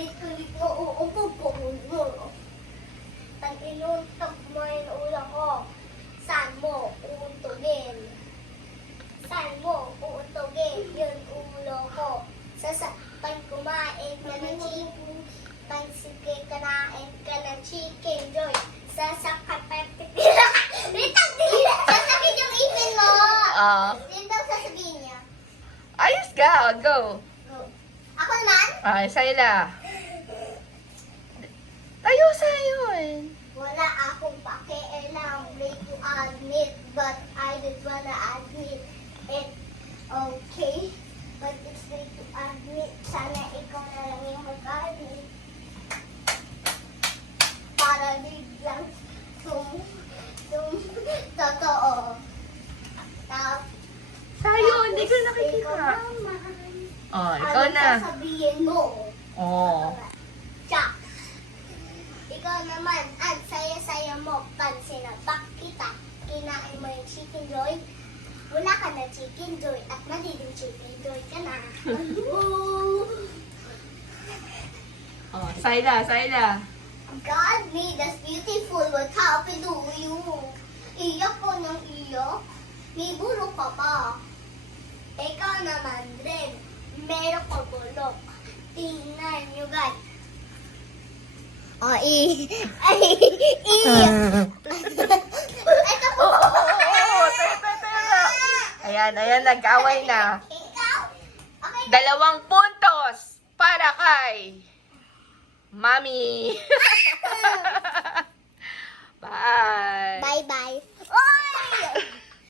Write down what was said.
kulit-kulit mo, uumpog ko mo. Pag inuntog mo yung ulo ko, saan mo uuntugin? Saan mo uuntugin yung ulo ko? Pag kumain ka ng chicken, pag sige kanain ka ng chicken joy, sasakapetila. Litang dila! Sasabihin yung ipin mo! Yun daw sasabihin niya. Ayos ka, go. Go. Ako naman? Ay, Sayla. Tayo sa'yo eh. Wala akong pakialam, break to admit, but I don't wanna admit it. Okay, but it's great to admit. Sana ikaw na lang yung mag-admit. Para biglang totoo. Sa'yo, hindi ko nakikita. Ikaw naman. Oh, ikaw Anong na. sasabihin mo? Oh. Jack. Ikaw naman, ang saya-saya mo, pag sinabak kita, kinain mo yung chicken joy, wala ka na chicken joy, at magiging chicken joy ka na. Oh, Sayla, Sayla. God made us beautiful, what happened to you? Iyak ko ng iyak, may bulok ka pa. Ikaw naman din, meron ka bulok. Tingnan nyo guys. Oh, Ito po. Tayo na. Ayan, nag-away na. Ikaw? Okay. 2 puntos para kay Mami.